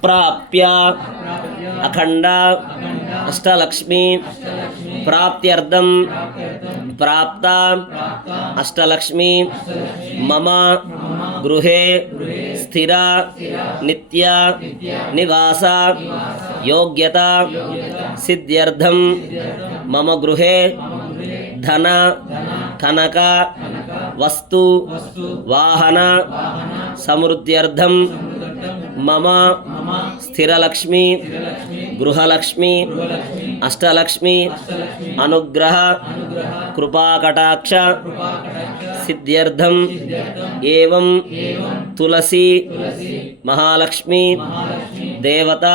అప్రాప్య అఖండ అష్టలక్ష్మి ప్రాప్త్యర్థం ప్రాప్త అష్టలక్ష్మి మమ గృహే స్థిర నిత్య నివాస యోగ్యత సిద్ధ్యర్థం మమ గృహే ధన కనక వస్తు వాహన సమృద్ధ్యర్థం మమ స్థిరలక్ష్మి గృహలక్ష్మి అష్టలక్ష్మి అనుగ్రహ కృపాకటాక్ష సిద్ధ్యర్థం ఏవం తులసి మహాలక్ష్మి దేవత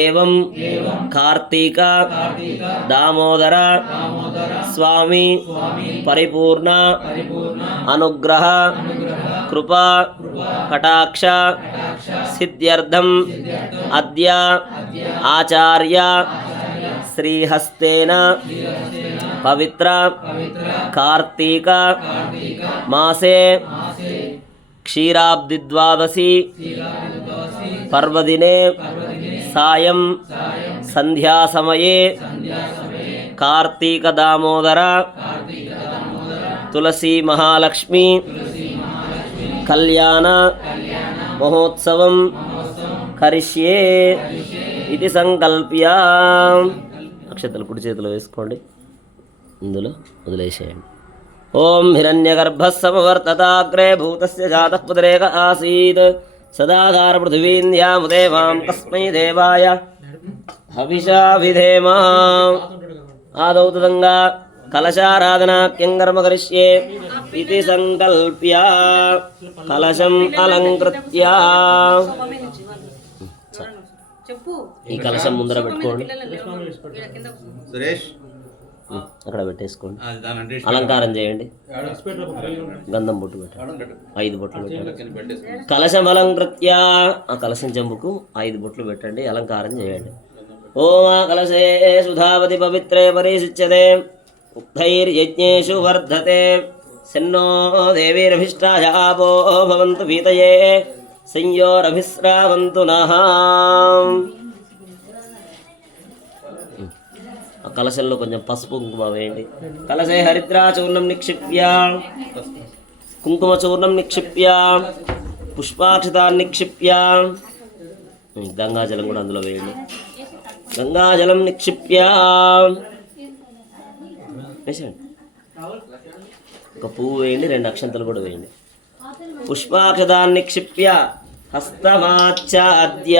ఏవం కార్తీక దామోదర స్వామి పరిపూర్ణ అనుగ్రహ కృపా కటాక్ష సిద్ధ్యర్థం అద్య ఆచార్య శ్రీహస్తేన పవిత్ర కార్తీక మాసే క్షీరాబ్దిద్వాదశి పర్వదినే సాయం సంధ్యాసమయే కార్తీక దామోదర తులసి మహాలక్ష్మి కళ్యాణ మహోత్సవం కరిష్యే ఇది సంకల్ప్య. అక్షతలు కుడి చేతిలో వేసుకోండి, ఇందులో వదిలేసేయండి. ఓం హిరణ్యగర్భः సమవర్తతాగ్రే భూతస్య జాతః పుత్రేక ఆసీత్ సదాధార పృథివీంద్యాముదేవాం కస్మై దేవాయ హవిషా విధేమ. ఆదౌ తదంగా కలశారాధనాఖ్యం కర్మ కరిష్యే ఇది సంకల్ప్య కలశం అలంకృత్య. ఈ కలశం ముందర పెట్టుకోండి, అక్కడ పెట్టేసుకోండి, అలంకారం చేయండి, గంధం బొట్టు పెట్టండి, 5 బొట్లు పెట్టండి. కలశం అలంకృత్య, ఆ కలశం చెంబుకు 5 బొట్లు పెట్టండి, అలంకారం చేయండి. ఓమా కలశే సుధావతి పవిత్రే పరిశుచ్యతే ఉక్తైర్యజ్ఞేషు వర్ధతే సన్నో దేవీరభిష్టాయ ఆపో భవంతు పీతయే సంయోరభిస్రావంతు నః. ఆ కలశంలో కొంచెం పసుపు కుంకుమ వేయండి. కలశే హరిద్రాచూర్ణం నిక్షిప్య కుంకుమ చూర్ణం నిక్షిప్య పుష్పాక్షతాన్ని నిక్షిప్య గంగాజలం కూడా అందులో వేయండి. గంగాజలం నిక్షిప్య వేసేయండి. ఒక పువ్వు వేయండి, 2 అక్షంతలు కూడా వేయండి. పుష్పాక్షతాన్ని నిక్షిప్య హస్తమాచ్ఛాద్య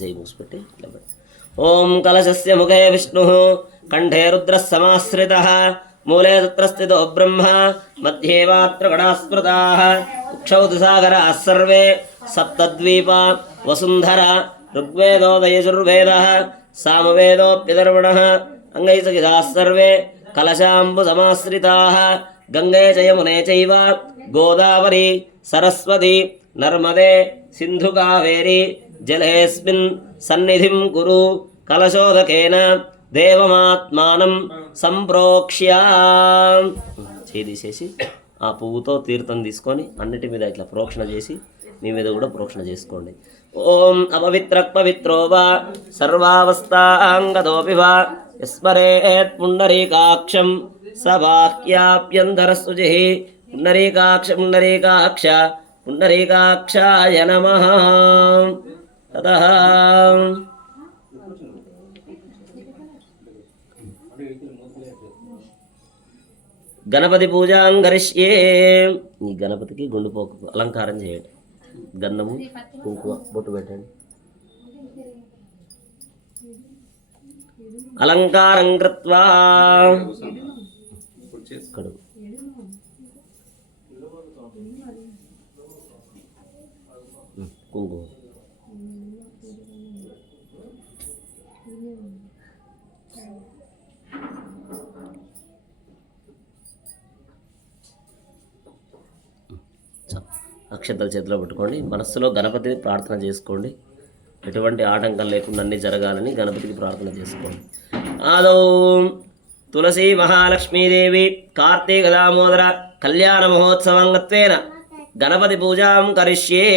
చేయి మూసిపెట్టి. ఓం కలశస్య ముఖే విష్ణుః కంఠే రుద్రः సమాశ్రితः మూలే తత్ర స్థితో బ్రహ్మ మధ్యే వాత్ర గణాస్మృతాః ఉక్షౌ దుసాగరాः సర్వే సప్తద్వీపా వసుంధర ఋగ్వేదోదయజుర్వేదः సామవేదోప్యధర్వణः అంగై సహితాः సర్వే కలశాంబు సమాశ్రితాः గంగే చ యమునే చైవ గోదావరి సరస్వతి నర్మదే సింధు కావేరి జలేస్మిన్ సన్నిధిం కురు కలశోదకేన దేవమాత్మానం సంప్రోక్ష్య. చేసి ఆ పువ్వుతో తీర్థం తీసుకొని అన్నిటి మీద ఇట్లా ప్రోక్షణ చేసి మీ మీద కూడా ప్రోక్షణ చేసుకోండి. ఓం అపవిత్రక్ పవిత్రో వా సర్వావస్థాంగతోపి వా యస్మరేత్ పుండరీకాక్షం స బాహ్యాభ్యంతరశుచిః. పుండరీకాక్ష పుండరీకాక్ష పుండరీకాక్షాయ నమః. తతః గణపతి పూజాం కరిష్యే. ఈ గణపతికి గుండుపోకు అలంకారం చేయండి. గంధము కుంకుమ బొట్టు పెట్టండి. అలంకారం కృత్వా కుంకుమ అక్షంతల చేతిలో పెట్టుకోండి. మనస్సులో గణపతిని ప్రార్థన చేసుకోండి. ఎటువంటి ఆటంకం లేకుండా అన్నీ జరగాలని గణపతికి ప్రార్థన చేసుకోండి. ఆదౌ తులసి మహాలక్ష్మీదేవి కార్తీక దామోదర కళ్యాణ మహోత్సవంగత్వేన గణపతి పూజాం కరిష్యే.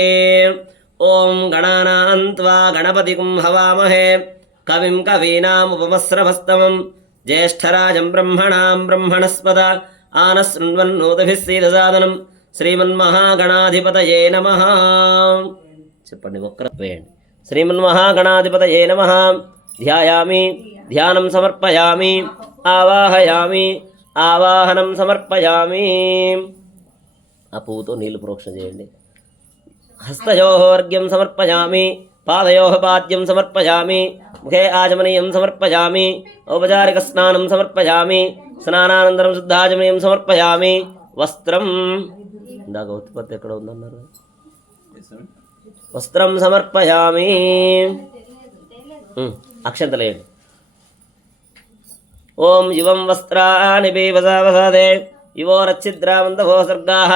ఓం గణానాం త్వా గణపతిం హవామహే కవిం కవీనాముపమస్రవస్తమం జ్యేష్ఠరాజం బ్రహ్మణాం బ్రహ్మణస్పద ఆనశృణ్వన్నోదభిः సీదసాదనం శ్రీమన్మహాగణాధిపతయే నమః. చెప్పండి ఒక్కరు వేయండి. శ్రీమన్మహాగణాధిపతయే నమః. ధ్యాయామి, ధ్యానం సమర్పయామి, ఆవాహయామి, ఆవాహనం సమర్పయామి. ఆ పువ్వుతో నీళ్లు ప్రోక్షణ చేయండి. హస్తయోః అర్ఘ్యం సమర్పయామి, పాదయోః పాద్యం సమర్పయామి, ముఖే ఆచమనీయం సమర్పయామి, ఔపచారిక స్నానం సమర్పయామి, స్నానానంతరం శుద్ధాచమనీయం సమర్పయామి. వస్త్రం ఇందాక ఉత్పత్తి ఎక్కడ ఉందన్నారు? వస్త్రం సమర్పయామి. అక్షంతలేయండి. ఓం యువం వస్త్రాని వసావసాదే యువోరచ్చిద్రామంతభో సర్గాః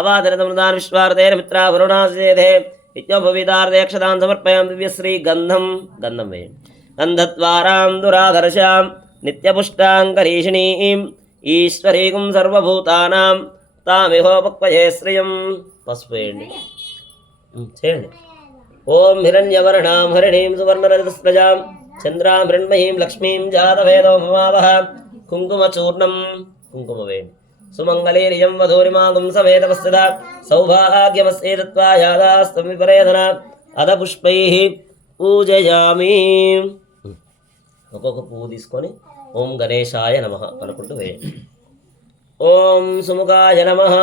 అవాదనతమృదాన్ విశ్వార్దేన మిత్రా వరుణాసేధే ఇత్యోపవిదార్దేక్షతాన్ సమర్పయాం. దివ్యశ్రీ గంధం, గంధం వేయండి. గంధద్వారాం దురాధర్శాం నిత్యపుష్టాంకరీషిణీం ఈశ్వరీం సర్వభూతానాం తామిహోపక్వయే శ్రియం. పసుపు వేయండి. చేయండి. ఓం హిరణ్యవర్ణాం హరిణీం సువర్ణరజతస్రజాం చంద్రాం హిరణ్మయీం లక్ష్మీం జాతవేదో భవావహ. కుంకుమచూర్ణం, కుంకుమ వేయండి. సుమంగళీరియం వధూరిమాగుం సమేతవస్థిత సౌభాగ్యమస్యేతత్వాయాదాస్తం విపరేధన అధ పుష్పైః పూజయామి. ఒక్కొక్క పువ్వు తీసుకొని ఓం గణేశాయ నమః అనుకుంటూ వేయండి. ఓం సుముఖాయ నమః,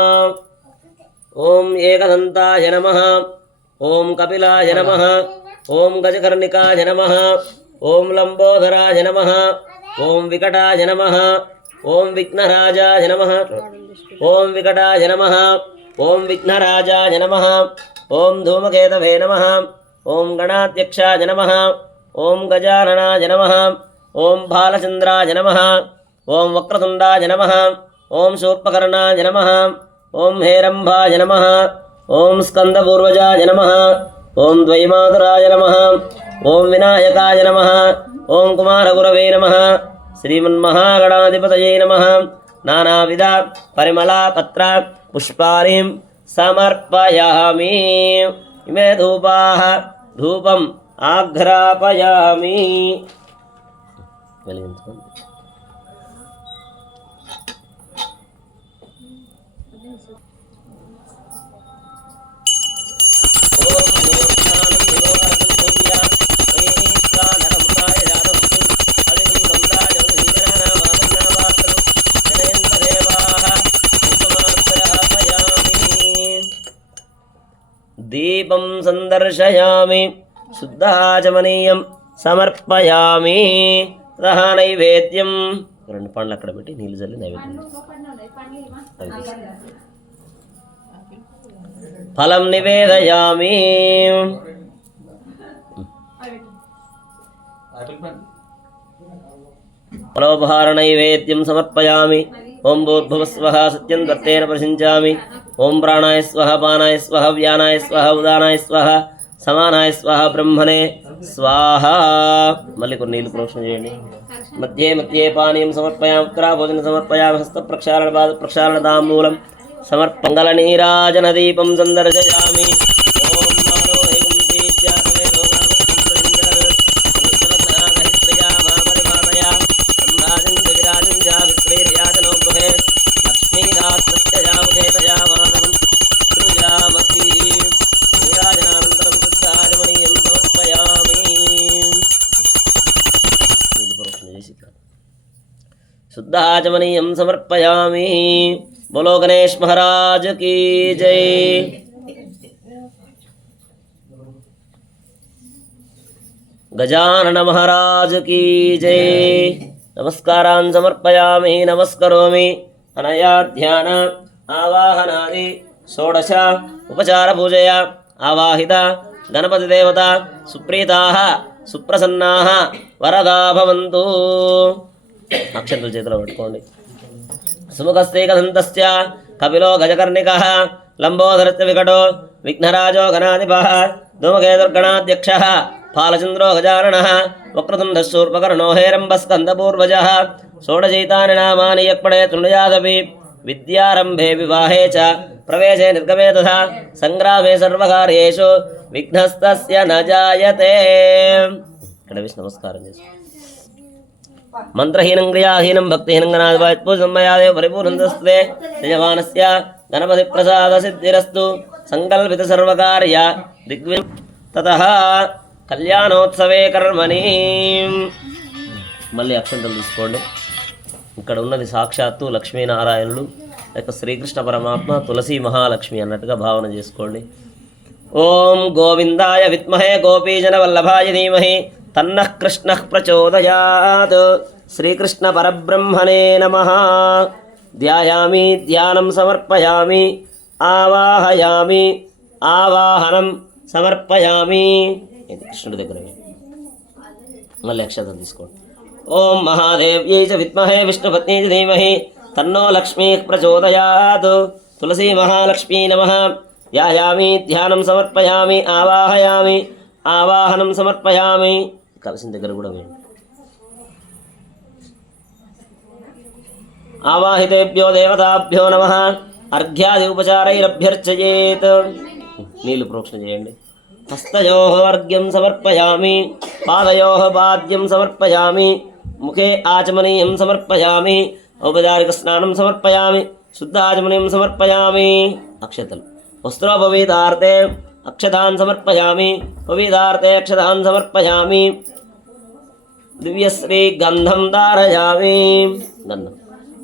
ఓం ఏకదంతాయ నమః, ఓం కపిలాయ నమః, ఓం గజకర్ణికాయ నమః, ఓం లంబోదరాయ నమః, ఓం వికటాయ నమః, ఓం విఘ్నరాజాయ నమః, ఓం వికటాయ నమః, ఓం విఘ్నరాజాయ నమః, ఓం ధూమకేతవే నమః, ఓం గణాధ్యక్షాయ నమః, ఓం గజాననాయ నమః, ఓం బాలచంద్రాయ నమః, ఓం వక్రతుండాయ నమః, ఓం శూర్పకర్ణాయ నమః, ఓం హేరంబాయ నమః, ఓం స్కందపూర్వజాయ నమః, ఓం ద్వైమాతురాయ నమః, ఓం వినాయకాయ నమః, ఓం కుమారగురవే నమః. శ్రీమన్మహాగణాధిపతయే నమః. నానావిధ పరిమళా పత్ర పుష్పాణిం సమర్పయామి. ఇమే ధూపాః ధూపం ఆఘ్రాపయామి. వెలిగించుకోండి. దీపం సందర్శయామి, శుద్ధాచమనీయం సమర్పయామి. తతః నైవేద్యం, రెండు పండ్లు అక్కడ పెట్టి నీళ్ళు చల్లి నైవేద్యం. ఫలం నివేదయామి. ఫలోపహార నైవేద్యం సమర్పయామి. ఓం భూర్భువస్వః సత్యం దత్తేన ప్రశంచామి. ఓం ప్రాణాయ స్వః పానాయ స్వః వ్యానాయ స్వః ఉదానాయ స్వః సమానాయ స్వః బ్రహ్మణే స్వాహ. మళ్ళీ కొన్ని నీళ్ళు ప్రోక్షణ చేయండి. మధ్యే మధ్యే పానీయం సమర్పయామి. ఉత్తరాభోజనం సమర్పయామి. హస్త ప్రక్షాళన పాద ప్రక్షాళన తాంబూలం సమర్పంగళ నీరాజన దీపం సందర్శయామి. ఓం మానోహిం తీజ్యాతవేదో విరాజంజావిశ్రీర్యాజనో గృహే లక్ష్మీరాత్రత్యజాముఖేతజామాదవం సృజామతి. నీరాజనానంతరం శుద్ధాచమనీయం సమర్పయామి. శుద్ధాచమనీయం సమర్పయామి. बोलो गणेश महाराज की जय. गजानन महाराज की जय. नमस्कारान् समर्पयामि. नमस्करोमि. अनया ध्यान आवाहनादि षोडश उपचार पूजया आवाहिता गणपति देवता सुप्रीताः सुप्रसन्नाः वरदा भवन्तु. अक्षंतल చేతిలో పట్టుకోండి. सुमुखस्तेकदन्तस्य कपिलो गजकर्णिकः लम्बोदरस्य विकटो विघ्नराजो गणाधिपः धूमकेतुर्गणाध्यक्षः फालचन्द्रो गजाननः वक्रतुण्डः शूर्पकर्णो हेरम्बस्कन्दपूर्वजः. षोडशैतानि नामानि यक्पडे तृणुयादपि విద్యారంభే వివాహే చ ప్రవేశే నిర్గమే తథా సంగ్రామే సర్వకార్యేషు విఘ్నస్తస్య న జాయతే. ఇక్కడ విష్ణు నమస్కారం చేసి మంత్రహీనం క్రియాహీనం భక్తిహీనం గణాధిపూజమయాదేవ పరిపూర్ణందస్తే యజమానస్య గణపతి ప్రసాద సిద్ధిరస్తు సంకల్పిత సర్వకార్య దిగ్వి తతః కళ్యాణోత్సవే కర్మణి. మళ్ళీ అక్షంతలు తీసుకోండి. ఇక్కడ ఉన్నది సాక్షాత్తు లక్ష్మీనారాయణులు లేక శ్రీకృష్ణ పరమాత్మ, తులసి మహాలక్ష్మి అన్నట్టుగా భావన చేసుకోండి. ఓం గోవిందాయ విద్మహే గోపీజన వల్లభాయ ధీమహి తన్నః కృష్ణః ప్రచోదయాత్. శ్రీకృష్ణ పరబ్రహ్మణే నమః. ధ్యాయామి ధ్యానం సమర్పయామి ఆవాహయామి ఆవాహనం సమర్పయామి. కృష్ణుడి దగ్గర మళ్ళీ అక్షతలు తీసుకోండి. ఓం మహాదేవ్యై చ విద్మహే విష్ణుపత్న్యై చ ధీమహి తన్నో లక్ష్మీ ప్రచోదయాత్. తులసీ మహాలక్ష్మీ నమః. ధ్యాయామి ధ్యానం సమర్పయామి ఆవాహయామి ఆవాహనం సమర్పయామి. కలిసిన దగ్గర కూడా వేయండి. ఆవాహితేభ్యో దేవతాభ్యో నమః. అర్ఘ్యాది ఉపచారైరభ్యర్చయేత్. నీళ్లు ప్రోక్షణ చేయండి. హస్తయోః అర్ఘ్యం సమర్పయామి పాదయోః పాద్యం సమర్పయామి ముఖే ఆచమనీయం సమర్పయామి ఔపచారిక స్నానం సమర్పయామి శుద్ధాచమనీయం సమర్పయామి. అక్షతలు వస్త్రోపవీతార్థే అక్షతాన్ సమర్పయామి పవీతార్థే అక్షతాన్ సమర్పయామి. దివ్యశ్రీ గంధం ధారయామి. గంధం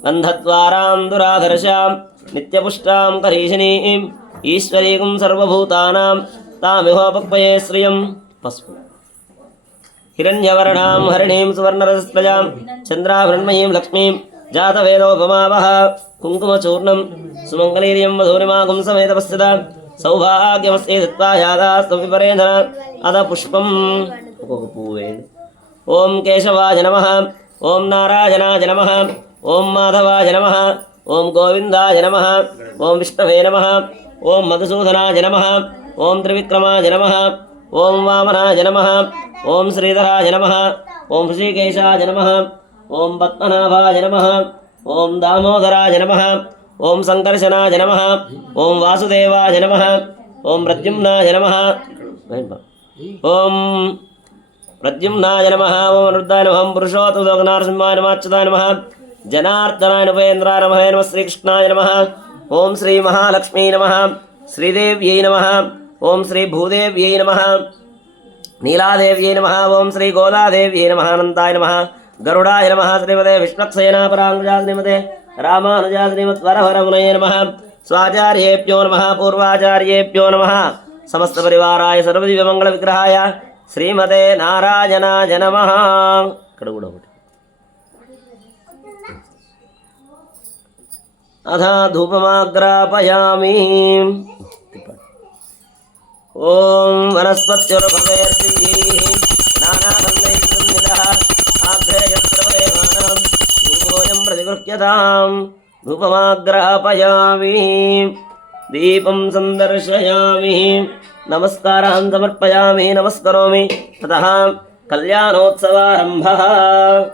గంధద్వారాం దురాధర్షాం నిత్యపుష్టాం కరీషిణీం ఈశ్వరీకం సర్వభూతానాం తామిహోపక్వయే శ్రియం. పసుపు హిరణ్యవర్ణాం హరిణీం సువర్ణరజస్ప్రజాం చంద్రాభరణమయీం లక్ష్మీం జాతవేదోపమావహ. కుంకుమచూర్ణం సుమంగళీర్యం మధురిమాగం సమేతపస్థిత సౌభాగ్యమస్తే దత్వాయాదాస్తు విపరేంద్ర అద పుష్పం. ఒక్కొక్క పువ్వు వేయండి. ఓం కేశవాయ నమః. ఓం నారాయణాయ నమః. ఓం మాధవాయ నమః. ఓం గోవిందాయ నమః. ఓం విష్ణవే నమః. ఓం మధుసూదనాయ నమః. ఓం త్రివిక్రమాయ నమః. ఓం వామనాయ నమః. ఓం శ్రీధరాయ నమః. ఓం ఋషికేశాయ నమః. ఓం పద్మనాభాయ నమః. ఓం దామోదరాయ నమః. ఓం సంకర్షణాయ నమః. ఓం వాసుదేవాయ నమః. ఓం ప్రద్యుమ్నాయ నమః. ఓం ప్రద్యుమ్నాయ నమః. ఓం అనిరుద్ధాయ నమః. పురుషోత్తమనారసింహాయ నమః. అచ్యుతాయ నమః. జనార్దనాయ ఉపేంద్రాయ నమః. నమః శ్రీకృష్ణాయ నమః. ఓం శ్రీ మహాలక్ష్మీ నమః. శ్రీదేవ్యై నమః. ఓం శ్రీ భూదేవ్యై నమః. నీలాదేవ్యై నమః. ఓం శ్రీ గోదాదేవ్యై నమః. అనంతాయ నమః. గరుడాయ నమః. శ్రీమతే విష్ణుక్సేనాపరాంగుజా శ్రీమతే రామానుజా శ్రీమద్వరవరమునయే నమః. స్వాచార్యేభ్యో నమః. పూర్వాచార్యేభ్యో నమః. సమస్త పరివారాయ సర్వదివ్యమంగళ విగ్రహాయ శ్రీమతే నారాయణాయ నమః. ఇక్కడ కూడా ఒకటి. అథ ధూపమాగ్రాపయామి. ఓం వనస్పత్యుర్భవేర్దివ్యైః నానానందైర్నిర్మితః ఆగ్రేయస్రవదేవానాం ధూపోయం ప్రతిగృహ్యతాం. ధూపమాగ్రాపయామి. దీపం సందర్శయామి. నమస్కారాన్ సమర్పయామి. నమస్కరోమి. తతః కళ్యాణోత్సవారంభః.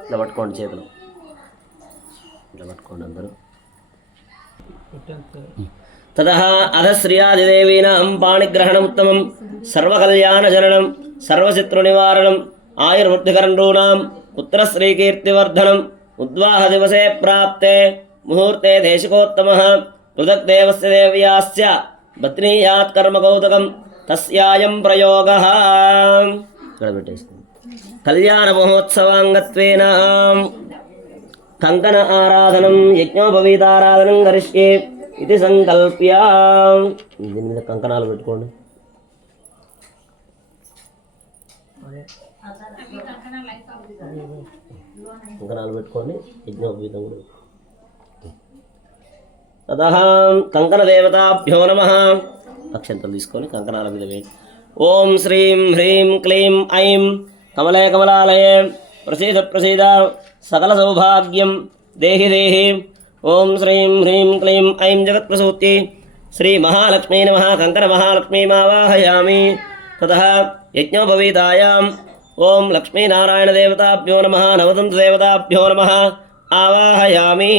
ఇలా పట్టుకోండి చేతులు. ఇలా పట్టుకోండి అందరూ. తతః అధశ్రియాదిదేవీనాం పాణిగ్రహణముత్తమం సర్వకల్యాణజననం సర్వశత్రునివారణం ఆయుర్వృద్ధికరణూనాం పుత్రశ్రీకీర్తివర్ధనం. ఉద్వాహ దివసే ప్రాప్తే ముహూర్తే దేశికోత్తమః పృథక్ దేవస్య దేవ్యాస్య బత్నీయాత్ కర్మకౌతుకం తస్యాయం ప్రయోగః. కళ్యాణ మహోత్సవాంగత్వేన కంకణ ఆరాధనం యజ్ఞోపవీతారాధనం కరిష్యే ఇది సంకల్ప్య. దీని మీద కంకణాలు పెట్టుకోండి. కంకణాలు పెట్టుకోండి. యజ్ఞోపవీతం కూడా. తతః కంకణ దేవతాభ్యో నమః. అక్షంతలు తీసుకొని కంకణాల మీద వేయండి. ఓం శ్రీం హ్రీం క్లీం ఐం కమలే కమలాలయే ప్రసీద ప్రసీద సకల సౌభాగ్యం దేహి దేహి. ఓం శ్రీం హ్రీం క్లీం ఐం జగత్ప్రసూతి శ్రీ మహాలక్ష్మీ నమః. కంకణ మహాలక్ష్మీమావాహయామి. తతః యజ్ఞోపవీతాయాం ఓం లక్ష్మీనారాయణ దేవతాభ్యో నమః. నవదంత దేవతాభ్యో నమః ఆవాహయామి.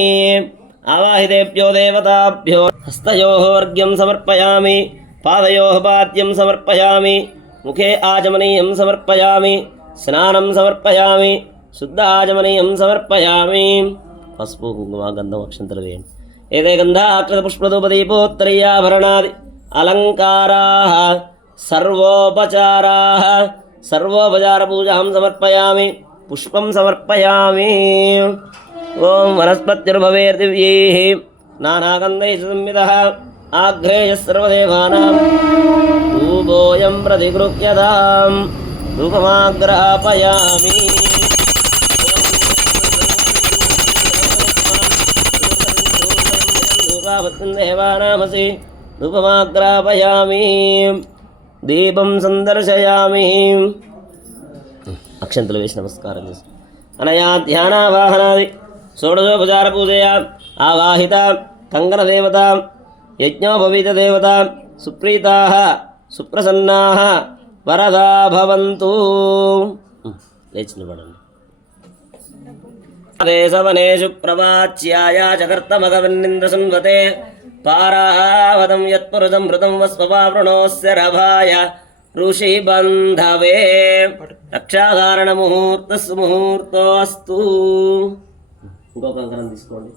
ఆవాహితేభ్యో దేవతాభ్యో హస్తయోః అర్ఘ్యం సమర్పయామి పాదయోః పాద్యం సమర్పయామి ముఖే ఆచమనీయం సమర్పయామి స్నానం సమర్పయామి శుద్ధ ఆచమనీయం సమర్పయామి పసుపు కుంకుమ గంధం అక్షంతలు వేయండి ఏదే గంధాక్షత పుష్పధూపదీపోత్తరీయాభరణాది అలంకారాः సర్వోపచారాः సర్వోపచారపూజాం సమర్పయామి పుష్పం సమర్పయామి ఓం వనస్పత్యుర్భవేర్దివ్యైః నానాగంధైః సంయుతః ఆఘ్రేయः సర్వదేవానాం ధూపోऽయం ప్రతిగృహ్యతాం ధూపమాగ్రాపయామి ధూపావత్యం దేవానామసి ధూపమాగ్రాపయామి దీపం సందర్శయామి అక్షంతలు వేసి నమస్కారం చేసి అనయా ధ్యానావాహనాది షోడశోపచార పూజయా ఆవాహిత కంకణదేవత యజ్ఞోపవీతదేవత సుప్రీతాః సుప్రసన్నాః వరదా భవంతు లేచి నిలబడండి దేశవనేషు ప్రవాచ్యాయ చకర్తమగవన్నింద్రసన్వతే పారావదం యత్పురుషం మృతం వస్వపావృణోస్య రభాయ ఋషిబంధవే రక్షాధారణ ముహూర్తోస్తు ఇంకొక కంకణం తీసుకోండి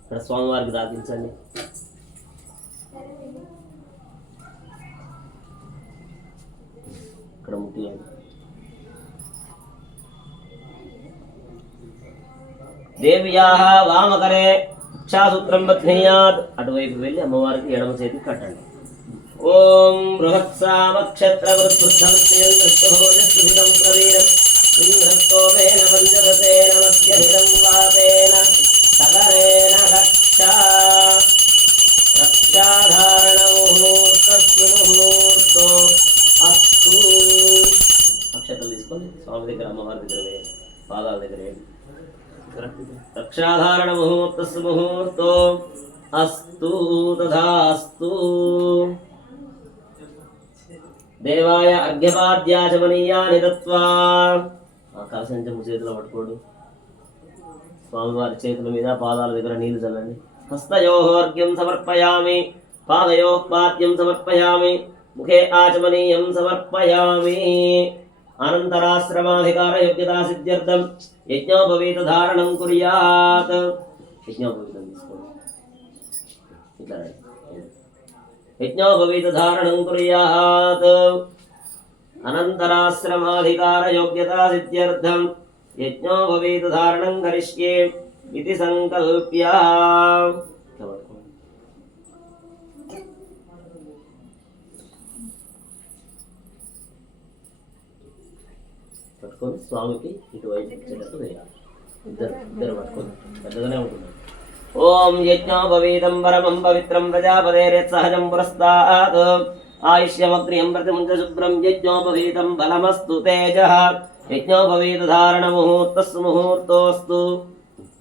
ఇక్కడ స్వామివారికి దాకించండి ఇక్కడ ముట్టియండి దేవ్యాః వామకరే రక్షాసూత్రం బధ్నీయాత్ అటువైపు వెళ్ళి అమ్మవారికి ఎడమ చేతికి కట్టండి ఓం బృహత్సామక్షత్రవృద్ధృద్ధమస్యం దృష్టభోజస్థుభితం ప్రవీరం ఇంద్రస్తోమేన పంచదశేన మధ్యమిదం వాతేన సగరేణ రక్షాధారణ ముహూర్తస్సు ముహూర్తో అస్తు అక్షతలు తీసుకొని స్వామి దగ్గర అమ్మవారి దగ్గర వేయండి పాదాల దగ్గర వేయండి రక్షాధారణ ముహూర్తస్సు ముహూర్తో అస్తు తథాస్తు దేవాయ అర్ఘ్యపాద్యాచమనీయాని దత్వా ఆ కలశంచము చేతిలో పట్టుకోండి స్వామివారి చేతుల మీద పాదాల దగ్గర నీళ్లు చల్లండి హస్తయోః అర్ఘ్యం సమర్పయామి పాదయోః పాద్యం సమర్పయామి ముఖే ఆచమనీయం సమర్పయామి అనంతరాశ్రమాధికార యోగ్యతా సిద్ధ్యర్థం యజ్ఞోపవీత ధారణం కుర్యాత్ యజ్ఞోపవీతం తీసుకోండి ఇట్లా యజ్ఞోపవీత ధారణం కుర్యాత్ అనంతరాశ్రమాధికార యోగ్యతా సిద్ధ్యర్థం యజ్ఞోపవీత ధారణం కరిష్యే ఇది సంకల్ప్య పట్టుకొని స్వామికి ఇటువైపు చెట్టు వేయాలి ఇద్దరు పట్టుకొని పెద్దగానే ఉంటుంది ఓం యజ్ఞోపవీతం పరమం పవిత్రం ప్రజాపతేర్యత్సహజం పురస్తాత్ ఆయుష్యమగ్ర్యం ప్రతిముంచ శుభ్రం యజ్ఞోపవీతం బలమస్తు తేజః యజ్ఞోపవీత ధారణ ముహూర్తస్సు ముహూర్తోస్తు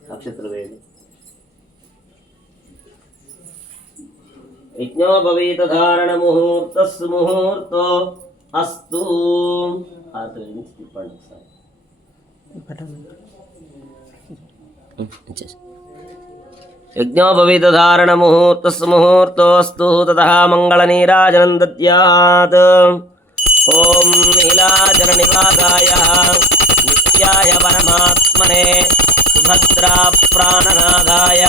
నక్షత్రం వేయండి యజ్ఞోపవీత ధారణ ముహూర్తస్సు ముహూర్తో అస్తు తిప్పండి యజ్ఞోపవీత ధారణ ముహూర్తస్సు ముహూర్తోస్తు తతః మంగళనీరాజనం దద్యాత్ ఓం నీలాచల నివాసాయ నిత్యాయ పరమాత్మనే సుభద్రా ప్రాణనాథాయ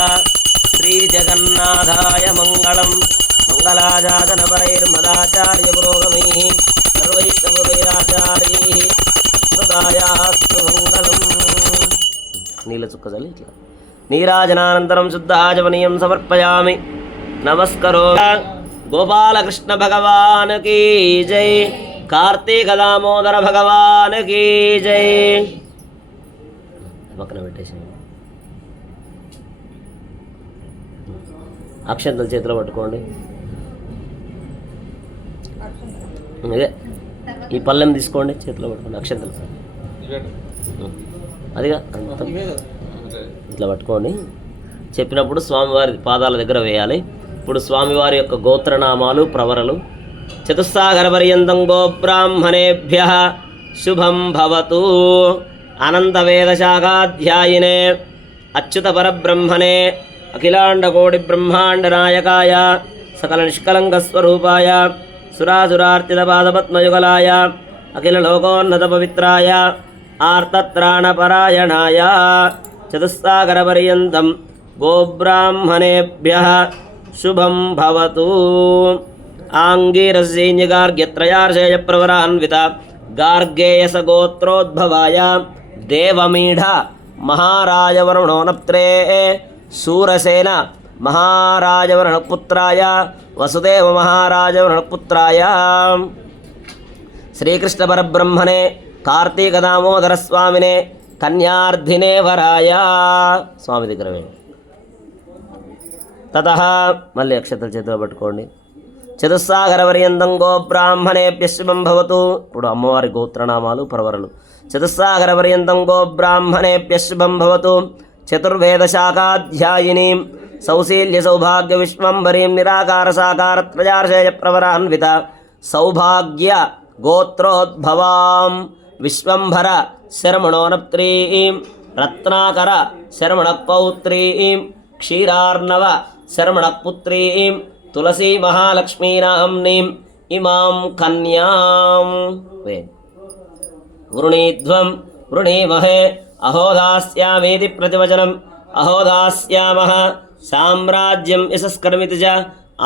శ్రీజగన్నాథాయ మంగళం మంగళాజాతన పరైర్మదాచార్య పురోగమైః సర్వైస్తవైరాచార్యైః స్మృతాయాస్తు మంగళం నీళ్ళ చుక్క చల్లి ఇట్లా నీరాజనానంతరం శుద్ధ ఆచమనీయం సమర్పయామి నమస్కరో గోపాలకృష్ణ భగవాన్ కీ జై కార్తీక దామోదర భగవాన్ కీ జై పక్కన పెట్టేసి అక్షంతలు చేతిలో పట్టుకోండి ఇదే ఈ పళ్ళెం తీసుకోండి చేతిలో పట్టుకోండి అక్షంతలు అదిగా ఇట్లా పట్టుకోండి చెప్పినప్పుడు స్వామివారి పాదాల దగ్గర వేయాలి ఇప్పుడు స్వామివారి యొక్క గోత్రనామాలు ప్రవరలు చతుస్సాగర పర్యంతం గోబ్రాహ్మణేభ్యః శుభం భవతు అనంత వేద శాఖాధ్యాయినే అచ్యుత పరబ్రహ్మణే अखिलाण्डकोटिब्रह्माण्डनायकाय सकलनिष्कलङ्कस्वरूपाय सुरासुरार्चितपादपद्मयुगलाय अखिललोकोन्नतपवित्राय आर्तत्राणपरायणाय चतुस्सागरपर्यन्तं गोब्राह्मणेभ्यः शुभं भवतु। आङ्गीरस्यैन्यगार्ग्यत्रयार्षेयप्रवरान्वित गार्गेयसगोत्रोद्भवाय देवमीढ महाराजवरुणोनप्त्रे शूरसेन महाराजवरुणपुत्राय वसुदेव महाराजवरुणपुत्राय श्रीकृष्णपरब्रह्मणे कार्तीकदामोदरस्वामिने कन्यार्धिने वराय स्वामी దగ్గర ततः మళ్ళీ అక్షతలు చేతిలో పట్టుకోండి। చతుస్సాగరపర్యంతం గోబ్రాహ్మణేభ్యః శుభం భవతు। ఇప్పుడు అమ్మవారి గోత్రనామాలు పరవరలు। చతుస్సాగరపర్యంతం గోబ్రాహ్మణేభ్యః శుభం భవతు। చతుర్వేదశాఖాధ్యాయినీం సౌశీల్య సౌభాగ్య విశ్వంభరీం నిరాకార సాకార త్రయార్షేయ ప్రవరాన్విత సౌభాగ్య గోత్రోద్భవాం విశ్వంభర శర్మణోనప్త్రీం రత్నాకర శర్మణపౌత్రీం క్షీరార్ణవ శర్మణపుత్రీం తులసీ మహాలక్ష్మీనాంనీం ఇమాం కన్యాం వృణీధ్వం వృణీమహే అహోదాస్యామేతి ప్రతివచనం అహోదాస్యామః సామ్రాజ్యం యశస్కరమితి చ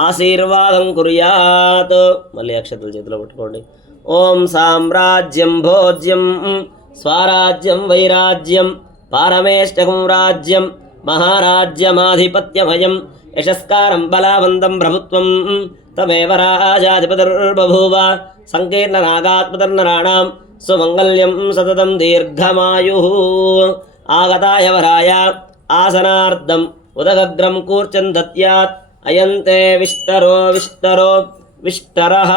ఆశీర్వాదం కుర్యాత్। మళ్ళీ అక్షతలు చేతిలో పట్టుకోండి। ఓం సామ్రాజ్యం భోజ్యం స్వరాజ్యం వైరాజ్యం పారమేష్టకం రాజ్యం మహారాజ్యమాధిపత్యమయం యశస్కారం బలవంతం ప్రభుత్వం తమేవ రాజాధిపతిర్బభూవ సంకీర్ణనాగాత్మతర్నరాణాం సుమంగళ్యం సతతం దీర్ఘమాయుః। ఆగతాయ వరాయ ఆసనార్థం ఉదగగ్రం కూర్చన్ దత్యాత్ అయంతే విష్టరో విష్టరో విష్టరః।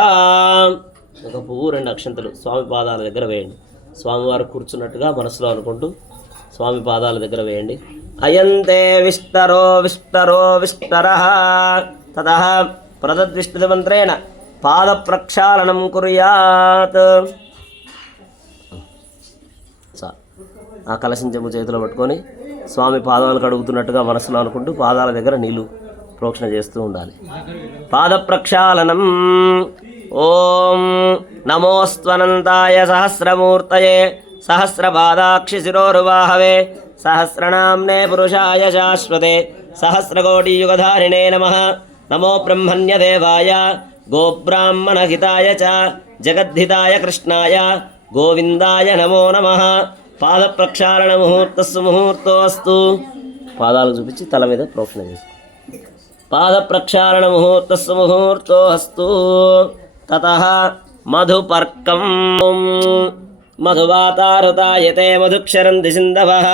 ఒక పువ్వు రెండు అక్షంతలు స్వామి పాదాల దగ్గర వేయండి। స్వామివారు కూర్చున్నట్టుగా మనసులో అనుకుంటూ స్వామి పాదాల దగ్గర వేయండి। అయంతే విష్టరో విష్టరో విష్టరః। తతః ప్రదద్విష్ణుమంత్రేణ పాద ప్రక్షాళనం కుర్యాత్। ఆ కలశం చెంబు చేతిలో పట్టుకొని స్వామి పాదాలు కడుగుతున్నట్టుగా మనసులో అనుకుంటూ పాదాల దగ్గర నీళ్లు ప్రోక్షణ చేస్తూ ఉండాలి। పాద ప్రక్షాళనం। ఓం నమోస్త్వనంతాయ సహస్రమూర్తయే సహస్రపాదాక్షి శిరోరువాహవే సహస్రనామ్నే పురుషాయ శాశ్వతే సహస్రకోటియుగధారిణే నమః। నమో బ్రహ్మణ్యదేవాయ గోబ్రాహ్మణహితాయ చ జగద్ధితాయ కృష్ణాయ గోవిందాయ నమో నమః। పాద ప్రక్షాళన ముహూర్తస్సు ముహూర్తోస్తు। పాదాలు చూపించి తల మీద ప్రోక్షణ చేస్తూ పాద ప్రక్షాళన ముహూర్తస్సు ముహూర్తోస్తు। తతః మధుపర్కం మధువాతారుతాయతే మధుక్షరంతి సింధవః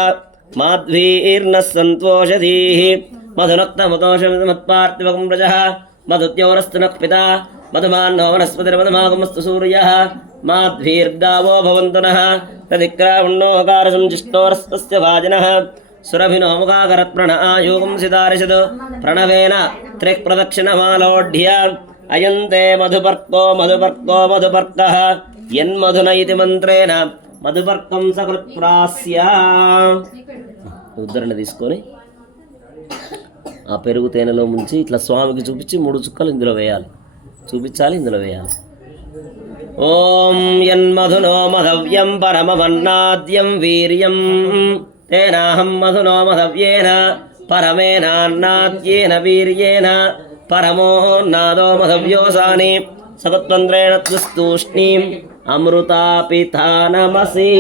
మాధ్వీర్నః సంతోషధీః మధునక్తముతోషమత్పార్థివకం ప్రజః మధుద్యౌరస్తు నః పితా మధుమాన్నో వనస్పతిర్మధుమాగమస్తు సూర్యః మాధ్వీర్గావో భవంతు నః తదిక్రావణోకారసంజిష్టోరస్తస్య వాజినః సురభినో ముఖాకరత్ప్రణ ఆయోగం సితారిషద్ ప్రణవేన త్రిక్ ప్రదక్షిణమాలోఢ్య అయంతే మధుపర్కో మధుపర్కో మధుపర్కః యన్మధున ఇతి మంత్రేణ మధుపర్కం సకృత్ప్రాస్య। ఉద్ధరణ తీసుకొని ఆ పెరుగు తేనెలో ముంచి ఇట్లా స్వామికి చూపించి 3 చుక్కలు ఇందులో వేయాలి, చూపించాలి, ఇందులో వేయాలి। ఓం యన్మధునో మధవ్యం పరమవన్నాద్యం వీర్యం తేనాహం మధునో మధవ్యేన పరమేనాన్నాద్యేన వీర్యేన పరమోన్నాదో మధవ్యోసాని సకత్వంద్రేణ త్వస్తూష్ణీం అమృతాపితానమసి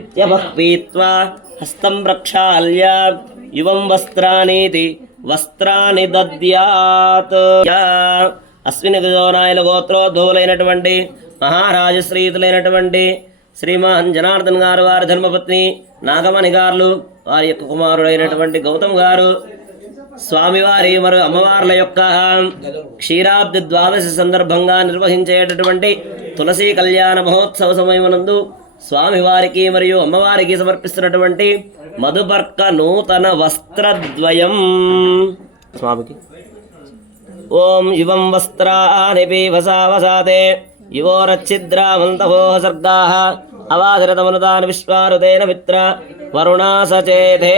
ఇత్యభక్పీత్వా హస్తం ప్రక్షాళ్య యువం వస్త్రానీతి వస్త్రాన్ని దద్యాత్। అశ్విని గోనాయుల గోత్రోద్భవులైనటువంటి మహారాజశ్రీతులైనటువంటి శ్రీమాన్ జనార్దన్ గారు వారి ధర్మపత్ని నాగమణి గారు వారి యొక్క కుమారుడైనటువంటి గౌతమ్ గారు స్వామివారి మరియు అమ్మవార్ల యొక్క క్షీరాబ్ది ద్వాదశి సందర్భంగా నిర్వహించేటటువంటి తులసీ కళ్యాణ మహోత్సవ సమయమునందు స్వామివారికి మరియు అమ్మవారికి సమర్పిస్తున్నటువంటి మధుపర్క నూతన వస్త్రద్వయం స్వామికి। ఓం యువం వస్త్రాని పీవసావసాతే యువోరచ్చిద్రామంతవో సర్గాః అవాదిరతమనుతాని విశ్వారుతేన మిత్ర వరుణా సచేతే।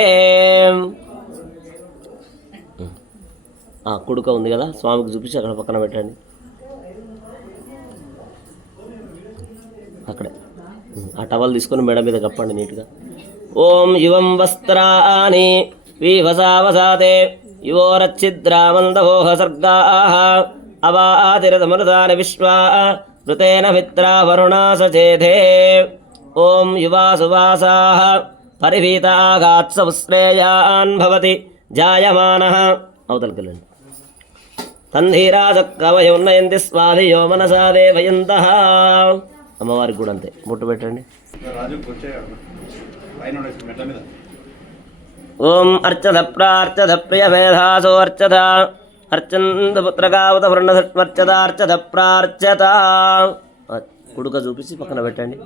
కుడుక ఉంది కదా, స్వామికి చూపించి అక్కడ పక్కన పెట్టండి. అక్కడే ఆ టవల్ తీసుకొని మెడ మీద కప్పండి నీట్గా. ఓం యువం వస్త్రాని వివసావసాతే యువోరచ్చిద్రామందవోహ సర్గాః అవాతిరతమృతాని విశ్వా ఋతేన మిత్రా వరుణా సచేధే. ఓం యువాసువాసాః పరివీతాగాత్సవశ్రేయాన్ భవతి జాయమానః. అవతలకెళ్ళండి. తంధీరాజక్కవయ ఉన్నయంతి స్వాధియో మనసా దేవయంతః. అమ్మవారికి కూడా అంతే, బొట్టు పెట్టండి. ఓం అర్చద ప్రార్చద ప్రియ మేధాసో అర్చద అర్చంత పుత్రకావత వృణసత్వర్చద అర్చద ప్రార్చత. కుడుక చూపించి పక్కన పెట్టండి.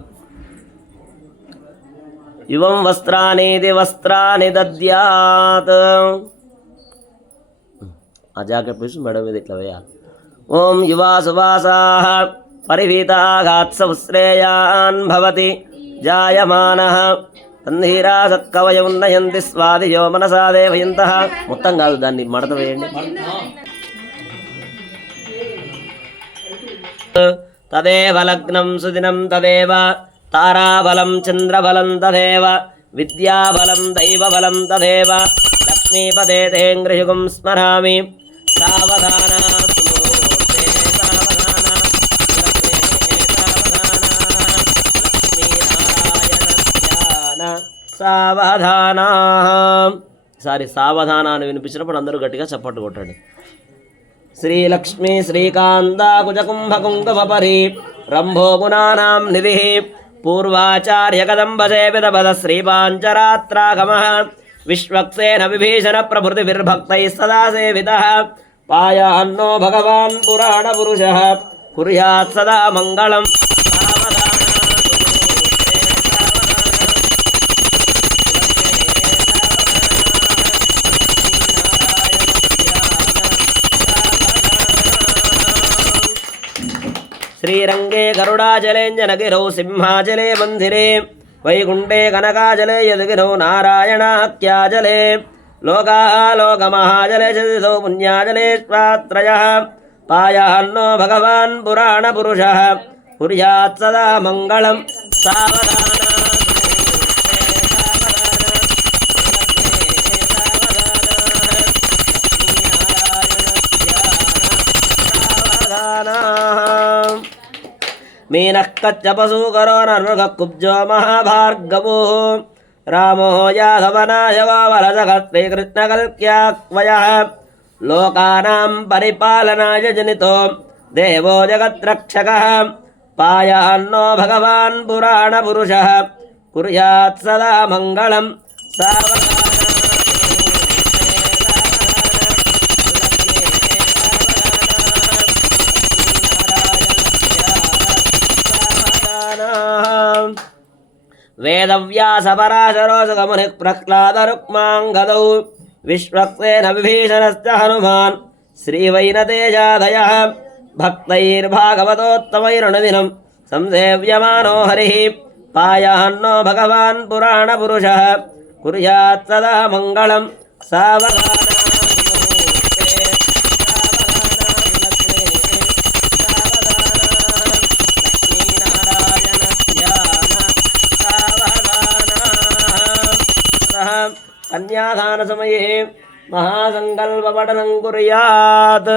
యువం వస్త్రానీది వస్త్రాని దద్యాత్. ఆ జాకెట్ పీసు మెడ మీద ఇట్లా వేయాలి. ఓం యువాసువాసాః పరివీతాగాత్సవశ్రేయాన్ భవతి జాయమానః తంధీరాసక్కవయ ఉన్నయంతి స్వాధియో మనసా దేవయంతః. మొత్తం కాదు, దాన్ని మడత వేయండి. తదేవ లగ్నం సుదినం తదేవ తారాబలం చంద్రబలం తదేవ విద్యాబలం దైవబలం తదేవ లక్ష్మీపదే తేంగ్రయుగం స్మరామి. సావధాన సుముహూర్తే సావధాన లక్ష్మీనారాయణ సావధాన. సావధాన అని వినిపించినప్పుడు అందరూ గట్టిగా చప్పట్లు కొట్టండి. శ్రీలక్ష్మీ శ్రీకాంతాకుజకుంభకుంకుమపరి రంభో గుణానాం నిధి పూర్వాచార్య కదంబసేవితపద శ్రీపాంచరాత్రాగమః విశ్వక్సేన విభీషణ ప్రభృతి విర్భక్తైః సదా సేవితః. పాయాన్నో భగవాన్ పురాణ పురుషః కుర్యాత్ సదా మంగళం. శ్రీరంగే గరుడాచలేంజనగిరౌ సింహాచలే మందిరే వైకుంఠే కనకాచలే యదుగిరౌ నారాయణాఖ్యాచలే లోకాలోకమహాచలే చదితో పుణ్యాచలేష్వాత్రయః. పాయాన్నో భగవాన్ పురాణ పురుషః కుర్యాత్ సదా మంగళం. సావధాన మీనః కచ్చపసూకరో నర్మృగ కుబ్జో మహాభార్గవో రామో యాదవనాయగోవరజగ శ్రీకృష్ణకల్క్యాక్వయః. లోకానాం పరిపాలనాయ జనితో దేవో జగద్రక్షకః. పాయాన్నో భగవాన్ పురాణ పురుషః కుర్యాత్ సదా మంగళం. సావధాన వేదవ్యాసపరాశరో సుగముని ప్రహ్లాద రుక్మాంగదౌ విశ్వక్సేన విభీషణశ్చ హనుమాన్ శ్రీవైనతేజాదయః. భక్తైర్భాగవతోత్తమైరనుదినం సంసేవ్యమానో హరిః. పాయాన్నో భగవాన్ పురాణ పురుషః కుర్యాత్ సదా మంగళం. సావధాన కన్యాదాన సమయే మహాసంకల్ప పఠనం కుర్యాత్.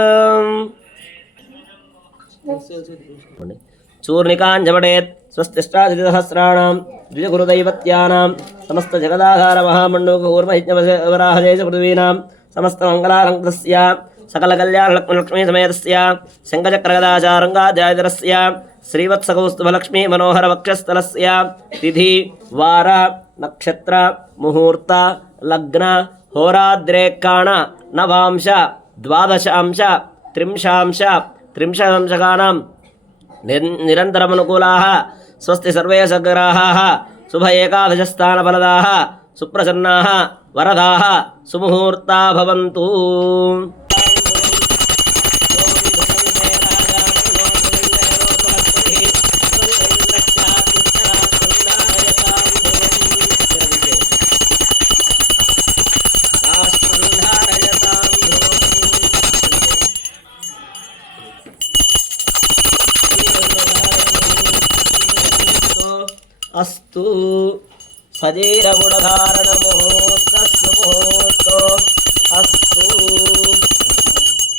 చూర్ణికాంజపడేత్. స్వస్తిష్టాదిసహస్రాణం ద్విజగురుదైవత్యానాం సమస్త జగదాధార మహామండూకూర్మహిజ్ఞవరాహదేశ పృథివీనాం సమస్త మంగళాలంకృతస్య సకల కళ్యాణ లక్ష్మీ సమేతస్య శంఖచక్రగదాచారంగాధ్యాయధరస్య శ్రీవత్సకౌస్తుభలక్ష్మీ మనోహర వక్షస్థలస్య తిథి వార నక్షత్ర ముహూర్త లగ్న హోరాద్రేకాణ నవాంశ ద్వాదశాంశ త్రింశాంశ త్రింశంశకానాం నిరంతరమనుకూలాः స్వస్తి సర్వే సగ్రహాः శుభ ఏకాదశస్థానఫలదాः సుప్రసన్నాः వరదాः సుముహూర్తా భవంతు. అస్తు సజీరగుణధారణ ముహూర్తస్సు ముహూర్తో అస్తు.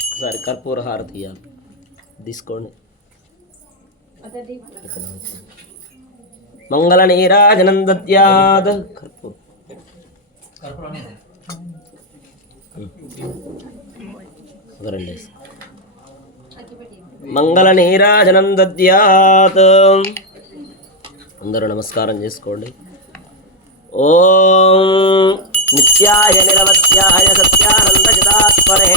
ఒకసారి కర్పూర హారతి ఇవ్వాలి, తీసుకోండి. మంగళ నీరాజనం దద్యాత్. కర్పూరం మంగళ నీరాజనం దద్యాత్. అందరూ నమస్కారం చేసుకోండి. ఓం నిత్యాయ నిరవధ్యాయ సత్యానంద చిదాత్మనే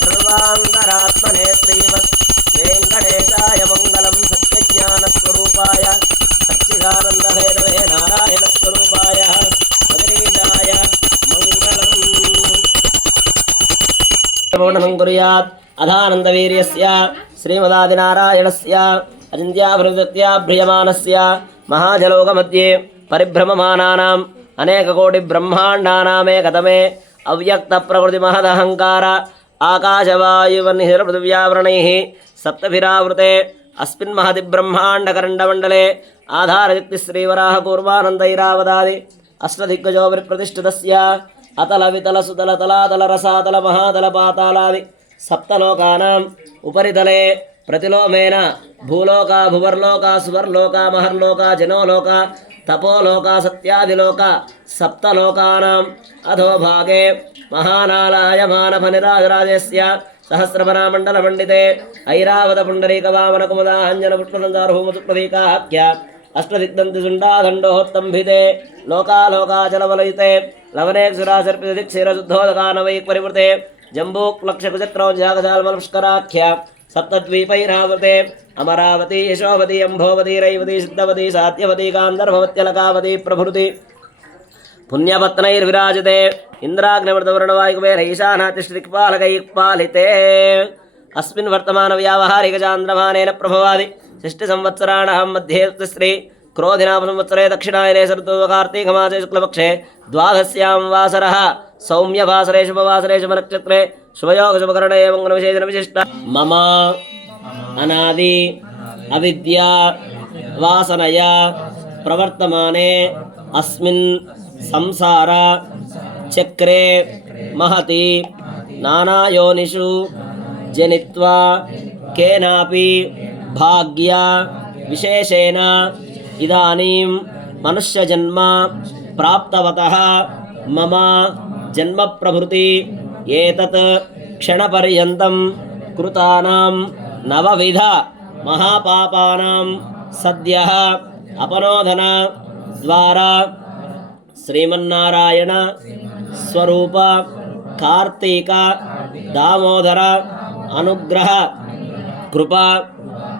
సర్వాంతరాత్మనే శ్రీమద్ వెంకటేశాయ మంగళం. సత్యజ్ఞాన స్వరూపాయ సచ్చిదానంద భైరవే నారాయణ స్వరూపాయ సదరీశాయ మంగళం. పౌర్ణమం కుర్యాత్ అధానంద వీర్యస్య శ్రీమదాదినారాయణస్య అచింత్యాభివృత్యాభ్రియమానస్య మహాజలోకమధ్యే పరిభ్రమమానానాం అనేకకోటి బ్రహ్మాండానామేకతమే అవ్యక్త ప్రకృతి మహదహంకార ఆకాశవాయువన్నిహిర పృథివ్యావరణైః సప్తభిరావృతే అస్మిన్ మహతి బ్రహ్మాండకరండమండలే ఆధారయుక్తి శ్రీవరాహ కూర్మానందైరావదాది అష్టదిగ్గజో ప్రతిష్ఠితస్య అతల వితల సుతల తలాతల రసాతల మహాతల పాతాలాది సప్తలోకానాం ఉపరితలే ప్రతిలోమేన భూలోక భువర్లోక సువర్లోక మహర్లోక జనోలోక తపోలోక సత్యాదిలోక సప్తలోకానాం అధోభాగే మహానాలాయమానఫనిరాజరాజస్య సహస్రపరామండలమండితే ఐరావత పుండరీక వామన కుముదాంజన పుష్పలందారుహూమతుప్రదీకాఖ్య అష్టదిగ్దంతి సుండాదండోత్తంభితే లోకాలోకాచలవలయితే లవనేక్షురాసర్పిత క్షీరశుద్ధోదకానవై పరివృతే జంబూక్లక్షకుచక్రౌజాగజాల్మల్పుష్కరాఖ్య సప్తద్వీపైరావృతే అమరావతి యశోవతి అంభోవతి రైవతి సిద్ధవతి సాత్యవతి గాంధర్వవత్యలకావతి ప్రభృతి పుణ్యపత్నైర్విరాజితే ఇంద్రాగ్నిమృతవర్ణవాయుకుబేరైశానాతిష్ఠిక్పాలకైక్పాలితే అస్మిన్ వర్తమాన వ్యావహారికచాంద్రమానేన ప్రభవాది షష్టి సంవత్సరాణం మధ్యే శ్రీ క్రోధినామ సంవత్సరే దక్షిణాయనే శరదో కార్తీకమాసే శుక్లపక్షే ద్వాదశ్యాం వాసరః సౌమ్యవాసరే శుభవాసరే శుభనక్షత్రే శుభయోగ శుభకరణే మంగళ విశేషణ విశిష్ట. మమ అనాది అవిద్యా వాసనయా ప్రవర్తమానే అస్మిన్ సంసార చక్రే మహతి నానాయోనిషు జనిత్వా కేనాపి భాగ్య విశేషేణ ఇదానీం మనుష్యజన్మ ప్రాప్తవతః మమ జన్మ ప్రభృతి ఏతత్ క్షణపర్యంతం కృతానాం నవవిధ మహాపాపానాం సద్యః అపనోదన ద్వారా శ్రీమన్నారాయణ స్వరూప కార్తీక దామోదర అనుగ్రహ కృప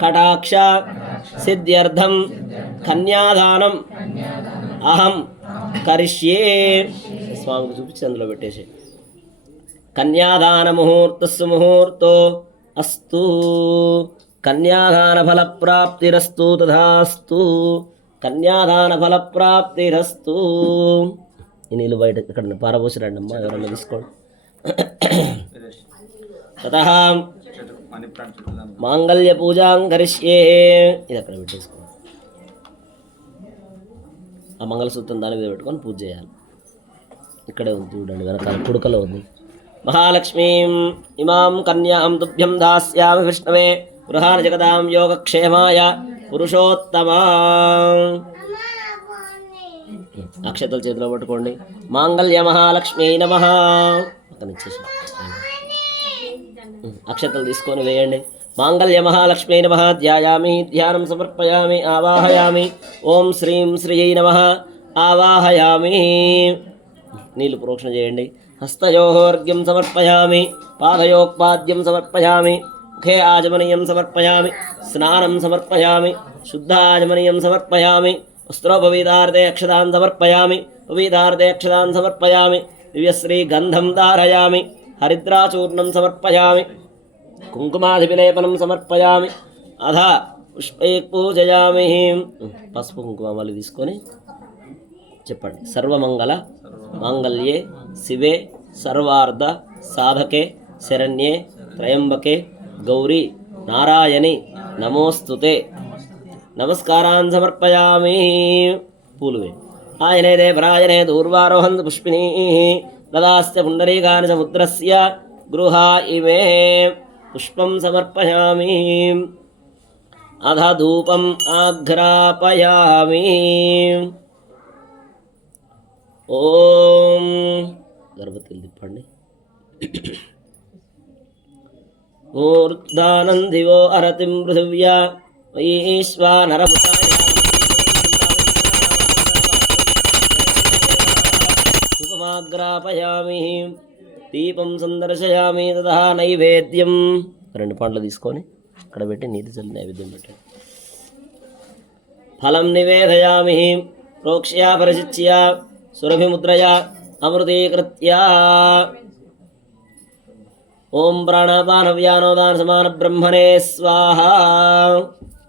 కటాక్ష సిద్ధ్యర్థం కన్యాదానం అహం కరిష్యే. స్వామికి చూపించి అందులో పెట్టేసి కన్యాదాన ముహూర్తస్సు ముహూర్తో అస్తు. కన్యాదాన ఫలప్రాప్తిరస్తు తథాస్తు. కన్యాదాన ఫలప్రాప్తిరస్తు. ఈ నీళ్ళు బయట ఇక్కడ పారబోసి రండి అమ్మా, ఎవరన్నా తీసుకోండి. తతః మాంగళ్య పూజాం కరిష్యే. ఇది అక్కడ పెట్టేసుకోండి. ఆ మంగళసూత్రం దాని మీద పెట్టుకొని పూజ చేయాలి. ఇక్కడే ఉంది చూడండి, వెనకాల కుడుకలో ఉంది. మహాలక్ష్మీం ఇమాం కన్యాం తుభ్యం దాస్యామి విష్ణవే గృహాన జగదాం యోగక్షేమాయ పురుషోత్తమా. అక్షతలు చేతిలో పట్టుకోండి. మాంగళ్య మహాలక్ష్మీ నమః. అక్కడిచ్చేసి అక్షతలు తీసుకొని వేయండి. మాంగళ్య మహాలక్ష్మీ నమః. ధ్యాయామి, ధ్యానం సమర్పయామి, ఆవాహయామి. ఓం శ్రీం శ్రీయై నమః. ఆవాహయామి. నీళ్ళు ప్రోక్షణ చేయండి. హస్తయోర్ఘ్యం సమర్పయామి, పాదయోపాద్యం సమర్పయామి, ముఖే ఆజమనీయం సమర్పయామి, స్నానం సమర్పయామి, శుద్ధాజమనీయం సమర్పయామి, వస్త్రోపవీతార్థే అక్షతాన్ సమర్పయామి, ఉపవీతార్థే అక్షతాన్ సమర్పయామి, దివ్యశ్రీ గంధం ధారయామి, హరిద్రాచూర్ణం సమర్పయామి, కుంకుమాధిపిలేపనం సమర్పయామి, అధ పుష్పై పూజయామి. పసుపు కుంకుమ మళ్ళీ తీసుకొని చెప్పండి. సర్వమంగళ మాంగళ్యే శివే సర్వార్థ సాధకే శరణ్యే త్రయంబకే గౌరీ నారాయణి నమోస్తుతే నమస్కారాన్ సమర్పయామి. పూలువే ఆయనేదే భరాయనే దూర్వారోహంతు పుష్పినీ దదాస్య పుండరీకాని సముద్రస్య గృహా ఇమే పుష్పం సమర్పయామి. అధ ధూపం ఆఘ్రాపయామి. ఓం గర్భతిల్ తిప్పండి. ఊర్ధానందివో అరతిం పృథివ్యా వైశ్వానరముతాయ ధూపమాగ్రాపయామి. దీపం సందర్శయామి. తదా నైవేద్యం 2 పండ్లు తీసుకొని అక్కడ పెట్టి నీటి చల్లి నైవేద్యం పెట్టండి. ఫలం నివేదయామి. ప్రోక్ష్యా పరిచిత్య సురభిముద్రయా అమృతీకృత్య. ఓం ప్రాణాపానవ్యానోదాన సమాన బ్రహ్మణే స్వాహ.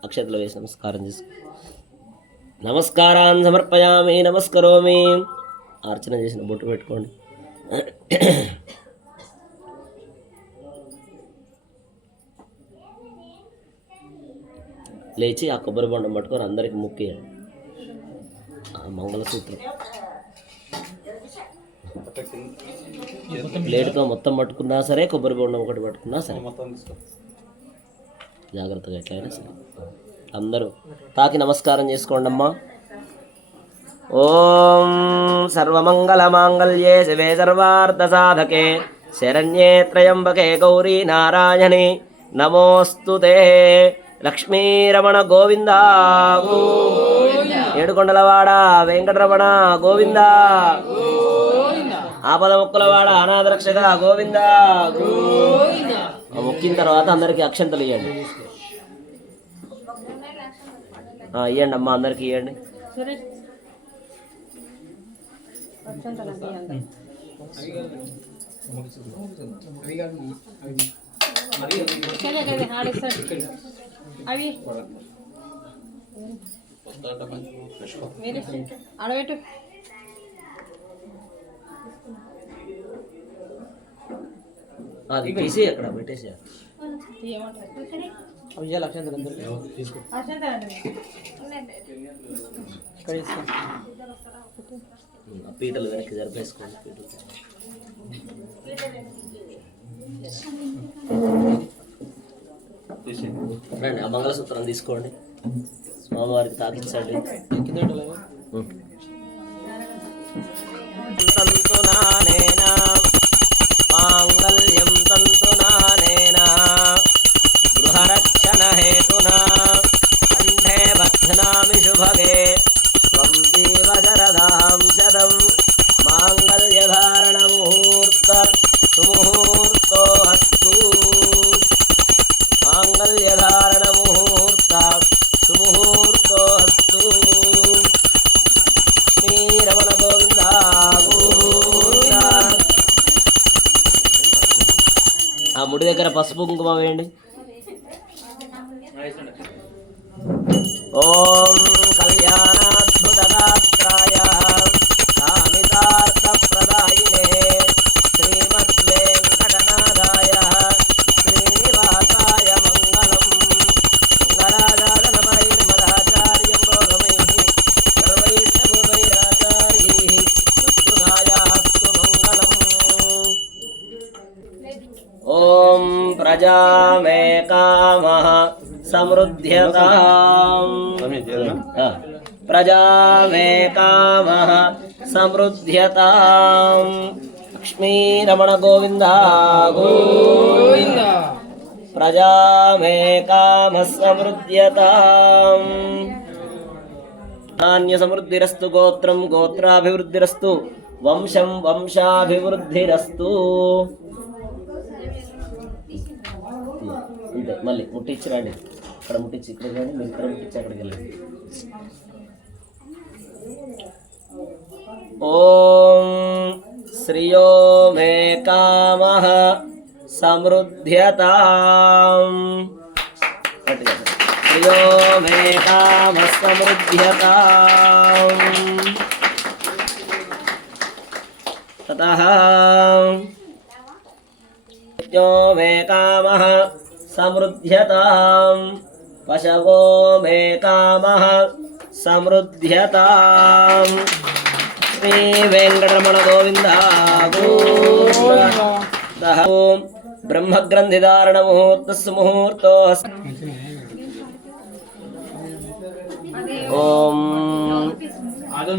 అక్షతలు వేసి నమస్కారం చేసుకో. నమస్కారాన్ని సమర్పయామి. నమస్కరోమి. అర్చన చేసిన బొట్టు పెట్టుకోండి. లేచి ఆ కొబ్బరి బొండం పట్టుకొని అందరికి ముక్కేయండి. మంగళసూత్రం ప్లేట్తో మొత్తం పట్టుకున్నా సరే, కొబ్బరి బొండం ఒకటి పట్టుకున్నా సరే, జాగ్రత్తగా ఎట్లయినా సరే అందరూ తాకి నమస్కారం చేసుకోండి అమ్మా. ఓం సర్వమంగళమాంగళ్యే శివే సర్వార్థ సాధకే శరణ్యే త్రయంబకే గౌరీ నారాయణి నమోస్తుతే. లక్ష్మీరమణ గోవింద, ఏడుకొండలవాడ వెంకటరమణ గోవింద, ఆపద మొక్కులవాడ అనాథరక్షక గోవింద. మొక్కిన తర్వాత అందరికీ అక్షంతలు ఇవ్వండి. ఇవ్వండి అమ్మ, అందరికి ఇవ్వండి. అడబెట్టు. అది తీసి అక్కడ పెట్టేసి పీటలు వెనక్కి జరిపేసుకోండి. రండి, ఆ మంగళసూత్రం తీసుకోండి, స్వామివారికి తాకించండి. మాంగళ్యం తంతునానేనా గృహరక్షణ హేతునా కంఠే బధ్నామి శుభగే త్వం జీవశరదాం శతం. మాంగళ్యధారణ ముహూర్త సుముహూర్తో అస్తు. మాంగళ్యధారణ ముహూర్త సుముహూర్తో అస్తు. శ్రీరమణ గోవింద గోవింద. ఆ ముడి దగ్గర పసుపు కుంకుమ వేయండి. ఓం కళ్యాణాద్భుతగాత్రాయ కామితార్థప్రదాయినే శ్రీమద్వేంకటనాథాయ శ్రీనివాసాయ మంగళం. మంగళాచార్య సర్వైర్వైరాచార్యై మత్సుధాయాస్తు మంగళం. ఓం ప్రజామే కామః సమృద్ధ్యతాం. ప్రజామే కామః సమృద్ధ్యతాం. లక్ష్మీరమణ గోవింద గోవింద. ప్రజామే కామః సమృద్ధ్యతాం. నాన్య సమృద్ధిరస్తు. గోత్రం గోత్రాభివృద్ధిరస్తు. వంశం వంశాభివృద్ధిరస్తు. అంతే, మళ్ళీ ముట్టించి రండి. ఇక్కడ ముట్టించి ఇక్కడ కానీ, మీరు ఇక్కడ ముట్టించి అక్కడికి వెళ్ళండి. ఓం శ్రియో మే కామః సమృద్ధ్యతాం. శ్రియో మే కామః సమృద్ధ్యతాం. తతః మే కామః సమృద్ధ్యతాం. पशवो मे कामः समृद्ध्यताम्। श्री वेंकटरमण गोविंद गोविंद। ओम ब्रह्मग्रंथिधारण मुहूर्तस्य मुहूर्तो ओम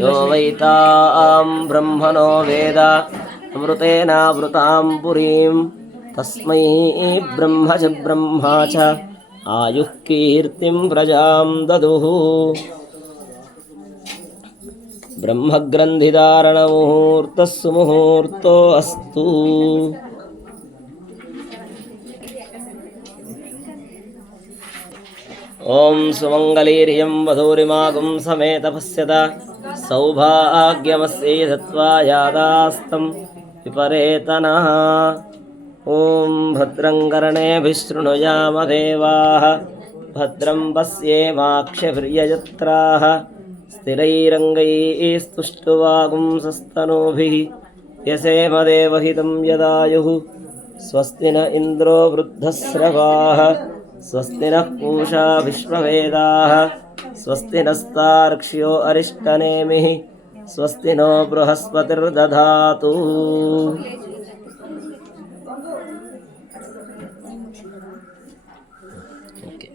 यो वैतां ब्रह्मणो वेद अमृतेनावृतां पुरीं तस्मै ब्रह्मा च आयुः कीर्तिं प्रजां ददुः। ब्रह्मग्रंथिधारण मुहूर्तस्सु मुहूर्तो अस्तु। ओम सुमंगलीर्यं वधूरिमागुं समेत पश्यत सौभाग्यमस्यै दत्त्वा यादास्तं विपरेतनः। ओम भद्रं कर्णेभिः शृणुयाम देवाः भद्रं पश्येमाक्षभिर्यजत्राः स्थिरैरङ्गैस्तुष्टुवागुंसस्तनूभिः यसेम देवहितं यदायुः। स्वस्ति न इन्द्रो वृद्धस्रवाः स्वस्ति नः पूषा विश्ववेदाः स्वस्ति नस्तार्क्ष्यो अरिष्टनेमिः स्वस्ति नो बृहस्पतिर्दधातु।